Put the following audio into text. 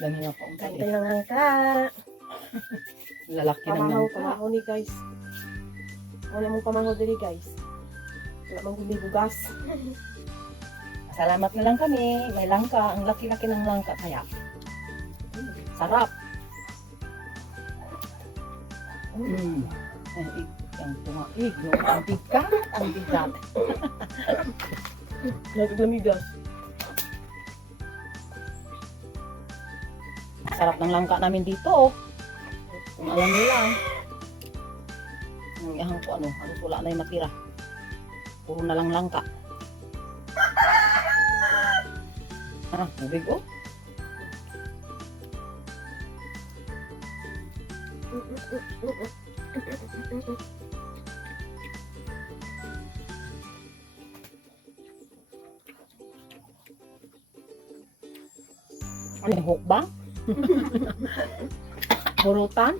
Ganun nga po. Ganda ng langka. Lalaki ng Pamahaw, langka. pamahaw ni guys. Wala mong pamahaw dali guys. Wala mong gumibugas. Salamat na lang kami. May langka. Ang laki-laki ng langka kaya. Sarap. Ang tumaig. No? Ang bigat. Ang bigat. Nagagamigas. Sarap ng langka namin dito. Oh. Kung alam nila. Ang ihang ko ano. Halos wala na yung matira. Puro na lang langka. Tubig oh. Ano yung hukbang? Purutan?